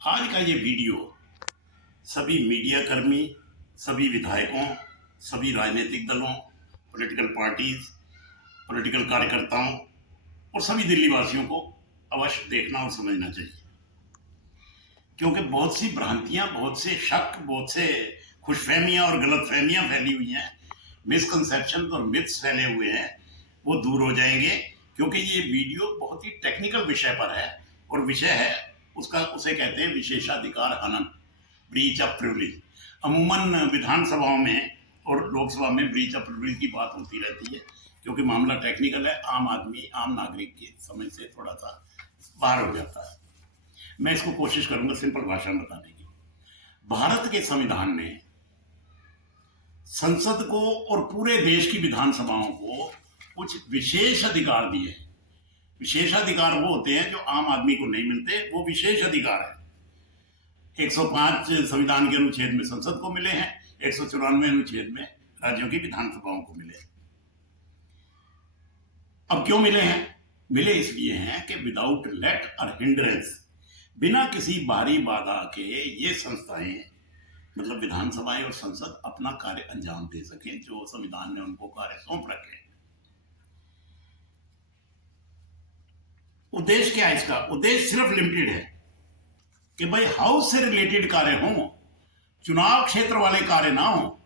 आज का ये वीडियो सभी मीडिया कर्मी, सभी विधायकों, सभी राजनीतिक दलों, पॉलिटिकल पार्टीज, पॉलिटिकल कार्यकर्ताओं और सभी दिल्ली वासियों को अवश्य देखना और समझना चाहिए, क्योंकि बहुत सी भ्रांतियां, बहुत से शक, बहुत से खुशफहमियां और गलतफहमियां फैली हुई हैं, मिसकंसेप्शन और मिथ्स फैले हुए हैं, वो दूर हो जाएंगे। क्योंकि ये वीडियो बहुत ही टेक्निकल विषय पर है और विषय है उसका, उसे कहते हैं विशेषाधिकार हनन, ब्रीच ऑफ प्रिविलेज। अमूमन विधानसभाओं में और लोकसभा में ब्रीच ऑफ प्रिविलेज की बात होती रहती है, क्योंकि मामला टेक्निकल है, आम आदमी, आम नागरिक की समझ से थोड़ा सा बाहर हो जाता है। मैं इसको कोशिश करूंगा सिंपल भाषा में बताने की। भारत के संविधान ने संसद को और पूरे देश की विधानसभाओं को कुछ विशेष अधिकार दिए हैं। विशेषाधिकार वो होते हैं जो आम आदमी को नहीं मिलते, वो विशेष अधिकार है। 105 संविधान के अनुच्छेद में संसद को मिले हैं, 194 अनुच्छेद में राज्यों की विधानसभाओं को मिले हैं। अब क्यों मिले हैं? मिले इसलिए हैं कि विदाउट लेट और हिंड्रेंस, बिना किसी बाहरी बाधा के ये संस्थाएं, मतलब विधानसभाएं और संसद, अपना कार्य अंजाम दे सके जो संविधान ने उनको कार्य सौंप रखे। उद्देश्य क्या है इसका? उद्देश्य सिर्फ लिमिटेड है कि भाई हाउस से रिलेटेड कार्य हो, चुनाव क्षेत्र वाले कार्य ना हो।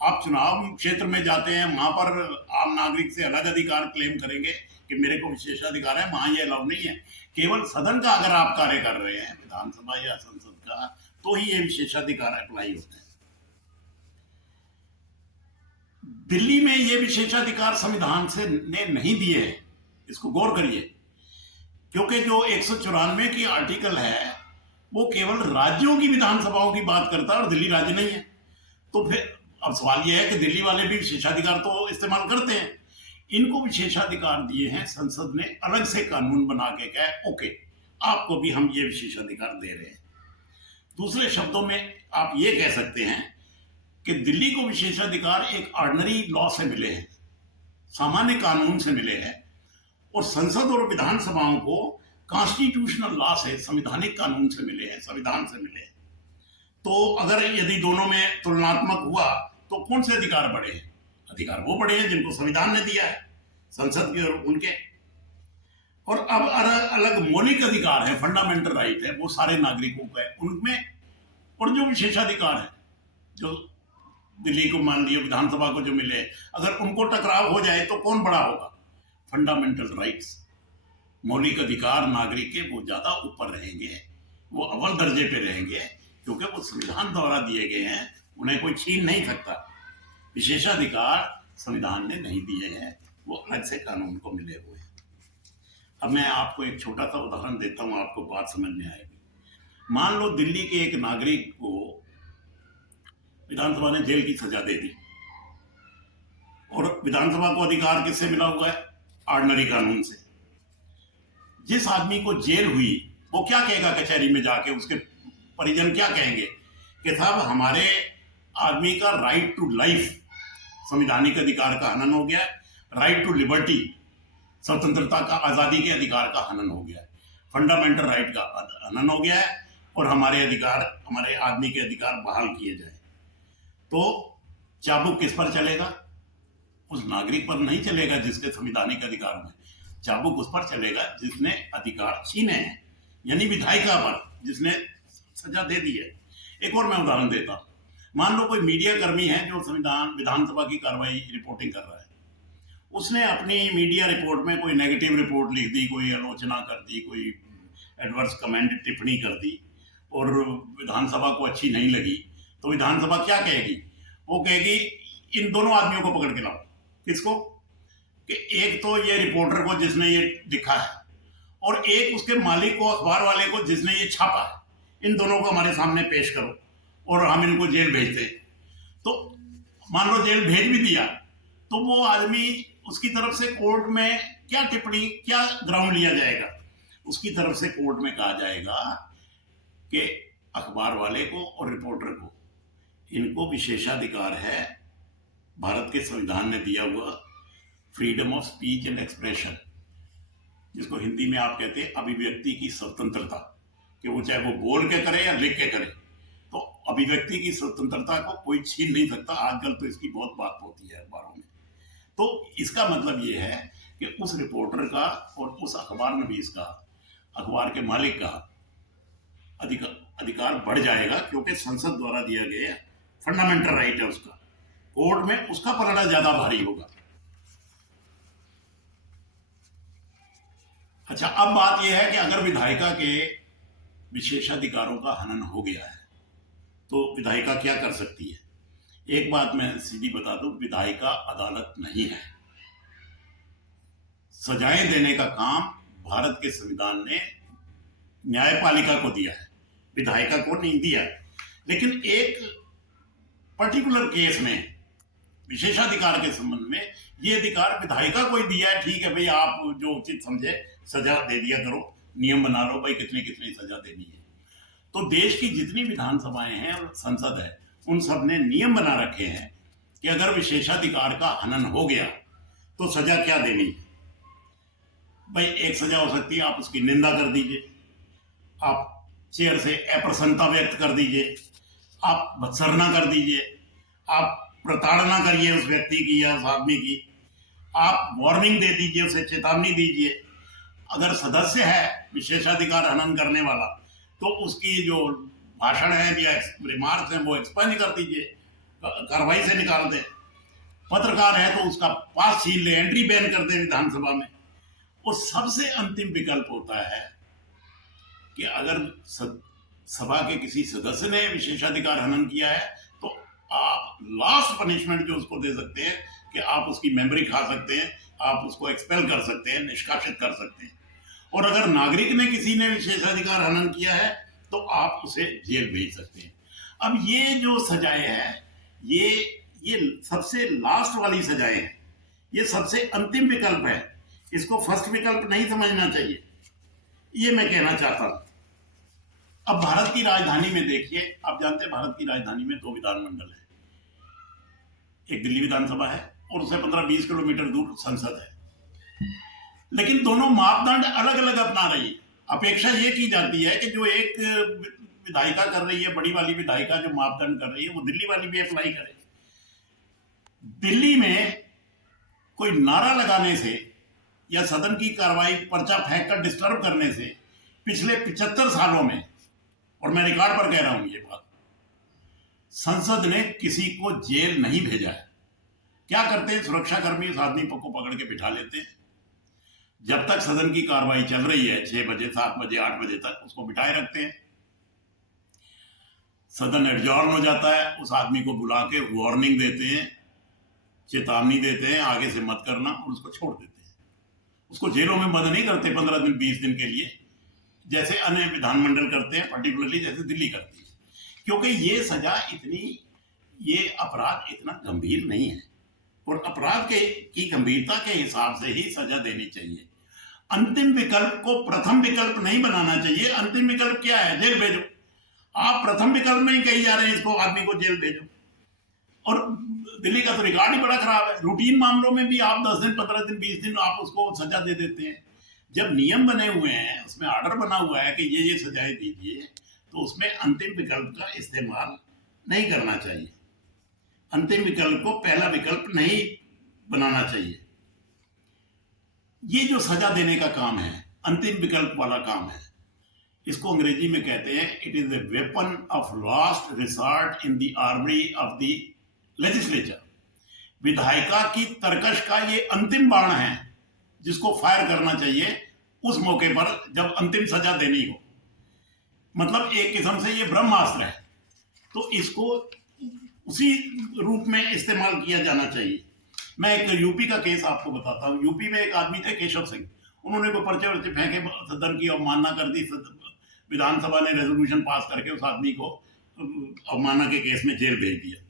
आप चुनाव क्षेत्र में जाते हैं, वहां पर आम नागरिक से अलग अधिकार क्लेम करेंगे कि मेरे को विशेषाधिकार है, वहां ये अलाउ नहीं है। केवल सदन का अगर आप कार्य कर रहे हैं, विधानसभा या संसद का, तो ही ये विशेषाधिकार अप्लाई होते हैं। दिल्ली में ये विशेषाधिकार संविधान से ने नहीं दिए हैं, इसको गौर करिए, क्योंकि जो 194 की आर्टिकल है वो केवल राज्यों की विधानसभाओं की बात करता है और दिल्ली राज्य नहीं है। तो फिर अब सवाल यह है कि दिल्ली वाले भी विशेषाधिकार तो इस्तेमाल करते हैं। इनको विशेषाधिकार दिए हैं, संसद ने अलग से कानून बना के कहा ओके आपको भी हम ये विशेषाधिकार दे रहे हैं। दूसरे शब्दों में आप ये कह सकते हैं कि दिल्ली को विशेषाधिकार एक ऑर्डिनरी लॉ से मिले हैं, सामान्य कानून से मिले हैं, और संसद और विधानसभाओं को कॉन्स्टिट्यूशनल लॉ से, संवैधानिक कानून से मिले हैं, संविधान से मिले हैं। तो अगर यदि दोनों में तुलनात्मक हुआ तो कौन से अधिकार बढ़े हैं? अधिकार वो बढ़े हैं जिनको संविधान ने दिया है, संसद के और उनके। और अब अलग मौलिक अधिकार है, फंडामेंटल राइट है, वो सारे नागरिकों का है उनमें। और जो विशेषाधिकार है जो दिल्ली को, मान लिया विधानसभा को जो मिले, अगर उनको टकराव हो जाए तो कौन बड़ा होगा? फंडामेंटल राइट्स, मौलिक अधिकार नागरिक के, वो ज्यादा ऊपर रहेंगे, वो अव्वल दर्जे पे रहेंगे, क्योंकि वो संविधान द्वारा दिए गए हैं, उन्हें कोई छीन नहीं सकता। विशेषाधिकार संविधान ने नहीं दिए हैं, वो अलग से कानून को मिले हुए हैं। अब मैं आपको एक छोटा सा उदाहरण देता हूं, आपको बात समझ में आएगी। मान लो दिल्ली के एक नागरिक को विधानसभा ने जेल की सजा दे दी, और विधानसभा को अधिकार किससे मिला हुआ है? ऑर्डिनरी कानून से। जिस आदमी को जेल हुई वो क्या कहेगा कचहरी में जाके? उसके परिजन क्या कहेंगे कि साहब हमारे आदमी का राइट टू लाइफ, संवैधानिक अधिकार का हनन हो गया है, राइट टू लिबर्टी, स्वतंत्रता का, आजादी के अधिकार का हनन हो गया है, फंडामेंटल राइट का हनन हो गया है, और हमारे अधिकार, हमारे आदमी के अधिकार बहाल किए जाए। तो चाबुक किस पर चलेगा? उस नागरिक पर नहीं चलेगा जिसके संवैधानिक अधिकार में, चाबुक उस पर चलेगा जिसने अधिकार छीने हैं, यानी विधायिका पर, जिसने सजा दे दी है। एक और मैं उदाहरण देता हूं। मान लो कोई मीडिया कर्मी है जो विधानसभा की कार्रवाई रिपोर्टिंग कर रहा है, उसने अपनी मीडिया रिपोर्ट में कोई नेगेटिव रिपोर्ट लिख दी, कोई आलोचना कर दी, कोई एडवर्स कमेंट, टिप्पणी कर दी, और विधानसभा को अच्छी नहीं लगी, तो विधानसभा क्या कहेगी? वो कहेगी इन दोनों आदमियों को पकड़ के लाओ। किसको? कि एक तो ये रिपोर्टर को जिसने ये लिखा है, और एक उसके मालिक को, अखबार वाले को जिसने ये छापा है, इन दोनों को हमारे सामने पेश करो और हम इनको जेल भेजते। तो मान लो जेल भेज भी दिया, तो वो आदमी, उसकी तरफ से कोर्ट में क्या टिप्पणी, क्या ग्राउंड लिया जाएगा? उसकी तरफ से कोर्ट में कहा जाएगा कि अखबार वाले को और रिपोर्टर को, इनको विशेषाधिकार है भारत के संविधान ने दिया हुआ freedom of speech and expression, जिसको हिंदी में आप कहते हैं अभिव्यक्ति की स्वतंत्रता, कि वो चाहे वो बोल के करे या लिख के करे। तो अभिव्यक्ति की स्वतंत्रता को कोई छीन नहीं सकता। आजकल तो इसकी बहुत बात होती है अखबारों में। तो इसका मतलब ये है कि उस रिपोर्टर का और उस अखबार नवीस का, अखबार के मालिक का अधिकार बढ़ जाएगा, क्योंकि संसद द्वारा दिया गया फंडामेंटल राइट है उसका। कोर्ट में उसका पलड़ा ज्यादा भारी होगा। अच्छा, अब बात यह है कि अगर विधायिका के विशेषाधिकारों का हनन हो गया है तो विधायिका क्या कर सकती है। एक बात मैं सीधी बता दूं, विधायिका अदालत नहीं है। सजाएं देने का काम भारत के संविधान ने न्यायपालिका को दिया है, विधायिका को नहीं दिया। लेकिन एक पर्टिकुलर केस में विशेषाधिकार के संबंध में ये अधिकार विधायिका को ही दिया है। ठीक है भाई, आप जो उचित समझे सजा दे दिया करो, नियम बना लो भाई कितनी कितनी सजा देनी है। तो देश की जितनी विधानसभाएं हैं और संसद है, उन सब ने नियम बना रखे हैं कि अगर विशेषाधिकार का हनन हो गया तो सजा क्या देनी है। भाई एक सजा हो सकती है, आप उसकी निंदा कर दीजिए, आप चेयर से अप्रसन्नता व्यक्त कर दीजिए, आप भत्सरना कर दीजिए, आप प्रताड़ना करिए उस व्यक्ति की या उस आदमी की, आप वार्निंग दे दीजिए, उसे चेतावनी दीजिए। अगर सदस्य है विशेषाधिकार हनन करने वाला तो उसकी जो भाषण है या रिमार्क्स हैं वो एक्सपंज कर दीजिए, कार्रवाई से निकाल दें। पत्रकार है तो उसका पास छीन ले, एंट्री बैन कर दे विधानसभा में। और सबसे अंतिम विकल्प होता है कि अगर सभा के किसी सदस्य ने विशेषाधिकार हनन किया है तो आप लास्ट पनिशमेंट जो उसको दे सकते हैं कि आप उसकी मेमोरी खा सकते हैं, आप उसको एक्सपेल कर सकते हैं, निष्कासित कर सकते हैं। और अगर नागरिक ने किसी ने विशेषाधिकार हनन किया है तो आप उसे जेल भेज सकते हैं। अब ये जो सजाएं हैं, ये सबसे लास्ट वाली सजाएं हैं, ये सबसे अंतिम विकल्प है। इसको फर्स्ट विकल्प नहीं समझना चाहिए, ये मैं कहना चाहता हूं। अब भारत की राजधानी में देखिए, आप जानते हैं भारत की राजधानी में 2 विधानमंडल है। एक दिल्ली विधानसभा है और उससे 15-20 किलोमीटर दूर संसद है। लेकिन दोनों मापदंड अलग अलग अपना रही है। अपेक्षा ये की जाती है कि जो एक विधायिका कर रही है, बड़ी वाली विधायिका जो मापदंड कर रही है, वो दिल्ली वाली भी अप्लाई करे। दिल्ली में कोई नारा लगाने से या सदन की कार्रवाई पर्चा फेंक कर डिस्टर्ब करने से पिछले 75 सालों में, और मैं रिकॉर्ड पर कह रहा हूं ये बात, संसद ने किसी को जेल नहीं भेजा है। क्या करते हैं सुरक्षाकर्मी, उस आदमी को पकड़ के बिठा लेते हैं, जब तक सदन की कार्रवाई चल रही है 6 बजे 7 बजे 8 बजे तक उसको बिठाए रखते हैं। सदन एडजॉर्न हो जाता है, उस आदमी को बुला के वार्निंग देते हैं, चेतावनी देते हैं आगे से मत करना, और उसको छोड़ देते हैं। उसको जेलों में बंद नहीं करते 15 दिन 20 दिन के लिए, जैसे अन्य विधानमंडल करते हैं, पर्टिकुलरली जैसे दिल्ली करती है। क्योंकि ये सजा ये अपराध इतना गंभीर नहीं है, और अपराध की गंभीरता के हिसाब से ही सजा देनी चाहिए। अंतिम विकल्प को प्रथम विकल्प नहीं बनाना चाहिए। अंतिम विकल्प क्या है? जेल भेजो। आप प्रथम विकल्प में ही कही जा रहे हैं इसको, आदमी को जेल भेजो। और दिल्ली का तो रिकॉर्ड ही बड़ा खराब है। रूटीन मामलों में भी आप 10 दिन 15 दिन 20 दिन आप उसको सजा दे देते हैं। जब नियम बने हुए हैं, उसमें ऑर्डर बना हुआ है कि ये सजाएं दीजिए, तो उसमें अंतिम विकल्प का इस्तेमाल नहीं करना चाहिए। अंतिम विकल्प को पहला विकल्प नहीं बनाना चाहिए। ये जो सजा देने का काम है, अंतिम विकल्प वाला काम है, इसको अंग्रेजी में कहते हैं it is a weapon of last resort in the armoury of the legislature. विधायिका की तर्कश का ये अंतिम बाण है जिसको फायर करना चाहिए उस मौके पर जब अंतिम सजा देनी हो। मतलब एक किस्म से ये ब्रह्मास्त्र है, तो इसको उसी रूप में इस्तेमाल किया जाना चाहिए। मैं एक यूपी का केस आपको बताता हूँ। यूपी में एक आदमी थे केशव सिंह, उन्होंने कोई पर्चे वर्चे फेंके, सदन की अवमानना कर दी, विधानसभा ने रेजोल्यूशन पास करके उस आदमी को अवमानना के केस में जेल भेज दिया।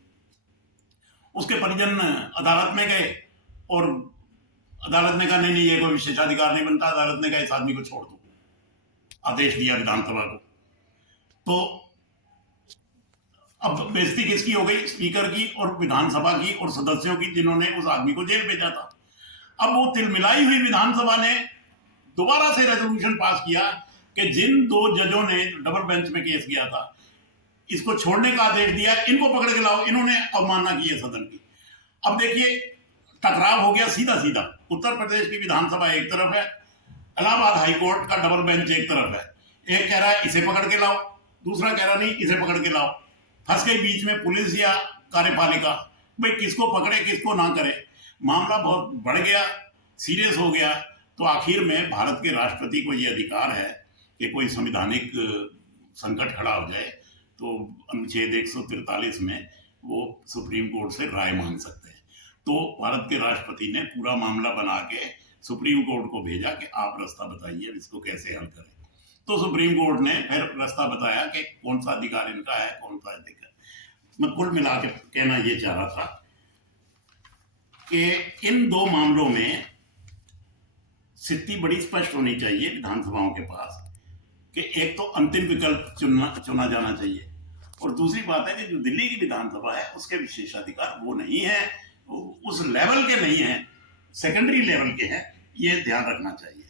उसके परिजन अदालत में गए और अदालत ने कहा नहीं ये कोई विशेषाधिकार नहीं बनता। अदालत ने कहा इस आदमी को छोड़ दो, आदेश दिया विधानसभा को। तो अब बेइज्जती किसकी हो गई? स्पीकर की और विधानसभा की और सदस्यों की, जिन्होंने उस आदमी को जेल भेजा था। अब वो तिलमिलाई हुई विधानसभा ने दोबारा से रेजोल्यूशन पास किया कि जिन 2 जजों ने डबल बेंच में केस किया था, इसको छोड़ने का आदेश दिया, इनको पकड़ के लाओ, इन्होंने अवमानना की है सदन की। अब देखिए टकराव हो गया सीधा सीधा। उत्तर प्रदेश की विधानसभा एक तरफ है, इलाहाबाद हाईकोर्ट का डबल बेंच एक तरफ है। एक कह रहा है इसे पकड़ के लाओ, दूसरा कह रहा नहीं इसे पकड़ के लाओ। फंस गई बीच में पुलिस या कार्यपालिका, भाई किसको पकड़े किसको ना करे। मामला बहुत बढ़ गया, सीरियस हो गया। तो आखिर में भारत के राष्ट्रपति को यह अधिकार है कि कोई संवैधानिक संकट खड़ा हो जाए तो अनुच्छेद 143 में वो सुप्रीम कोर्ट से राय मांग सकते हैं। तो भारत के राष्ट्रपति ने पूरा मामला बना के सुप्रीम कोर्ट को भेजा कि आप रास्ता बताइए इसको कैसे हल करें। तो सुप्रीम कोर्ट ने फिर रास्ता बताया कि कौन सा अधिकार इनका है, कौन सा अधिकार। मैं कुल मिला के कहना ये चाह रहा था कि इन 2 मामलों में स्थिति बड़ी स्पष्ट होनी चाहिए विधानसभाओं के पास कि एक तो अंतिम विकल्प चुना जाना चाहिए, और दूसरी बात है कि जो दिल्ली की विधानसभा है उसके विशेषाधिकार वो नहीं है, उस लेवल के नहीं है, सेकेंडरी लेवल के हैं, ये ध्यान रखना चाहिए।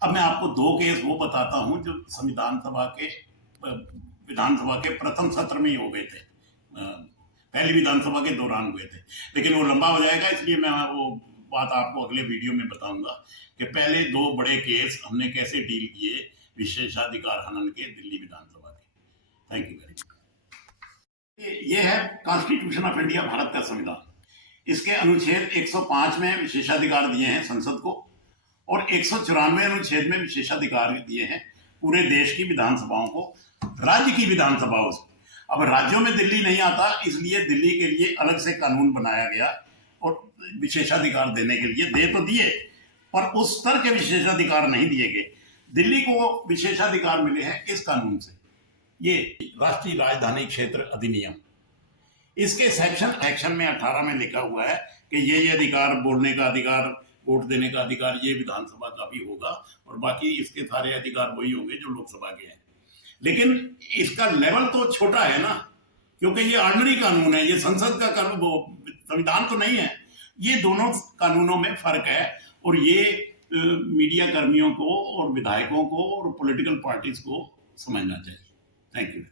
अब मैं आपको 2 केस वो बताता हूं जो विधानसभा के प्रथम सत्र में ही हो गए थे, पहली विधानसभा के दौरान हुए थे, लेकिन वो लंबा हो जाएगा, इसलिए मैं वो बात आपको अगले वीडियो में बताऊंगा कि पहले 2 बड़े केस हमने कैसे डील किए विशेषाधिकार हनन के दिल्ली विधानसभा के। Thank you very much. ये है कॉन्स्टिट्यूशन ऑफ इंडिया, भारत का संविधान। इसके अनुच्छेद 105 में विशेषाधिकार दिए हैं संसद को, और 194 अनुच्छेद में विशेषाधिकार दिए हैं पूरे देश की विधानसभाओं को, राज्य की विधानसभाओं से। अब राज्यों में दिल्ली नहीं आता, इसलिए दिल्ली के लिए अलग से कानून बनाया गया और विशेषाधिकार देने के लिए दे तो दिए, पर उस स्तर के विशेषाधिकार नहीं दिए गए। दिल्ली को विशेषाधिकार मिले हैं इस कानून से, ये राष्ट्रीय राजधानी क्षेत्र अधिनियम। इसके सेक्शन में 18 में लिखा हुआ है कि ये अधिकार, बोलने का अधिकार, वोट देने का अधिकार, ये विधानसभा का भी होगा, और बाकी इसके सारे अधिकार वही होंगे जो लोकसभा के हैं। लेकिन इसका लेवल तो छोटा है ना, क्योंकि ये ऑर्डिनरी कानून है, ये संसद का कानून, संविधान तो नहीं है। ये दोनों कानूनों में फर्क है, और ये मीडिया कर्मियों को और विधायकों को और पॉलिटिकल पार्टीज को समझना चाहिए। Thank you.